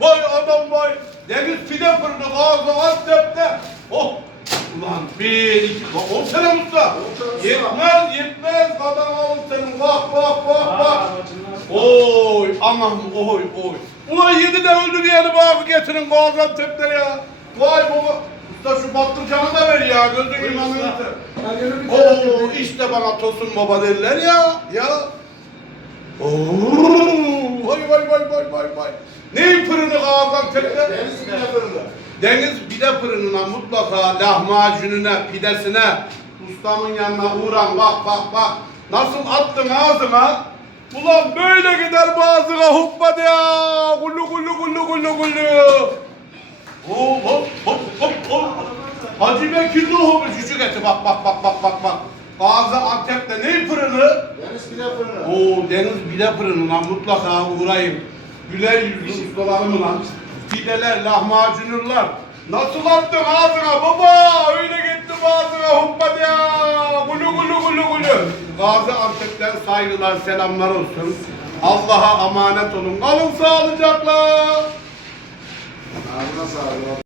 Vay adam vay. Deniz pide fırını Gazi Antep'te. Oh. Ulan bir iki. Lan on sene usta. Yetmez yetmez. Kadar alın senin. Bak bak bak bak. Oy aman oy oy. Ulan yedi de öldü diyelim abi getirin Gaziantep'te ya. Vay baba. Usta şu patlıcanı da ver ya gözün imanı. Oo işte bana tosun baba derler ya. Ya. Oo vay vay vay vay vay vay. Ne fırını Gaziantep'te? Deniz bile fırını. Deniz pide fırınına mutlaka lahmacununa, pidesine, ustamın yanına uğran bak bak bak. Nasıl attın ağzına? Ulan böyle gider boğazına hoppa ya. Gullu gullu gullu gullu gullu. Hop hop hop hop hop. Hacı Bekir Nuh'u küçük eti bak bak bak bak bak bak. Gazi Antep'te ne fırını? Deniz bile fırını. Oo deniz bile fırınına mutlaka uğrayın. Güler yüzlü ustalarımla pideler, lahmacunlar. Nasıl attın ağzına baba? Öyle gitti ağzına hoppa ya. Gulu gulu gulu gulu. Gazi Antep'ten saygılar, selamlar olsun. Allah'a emanet olun. Kalın sağlıcakla.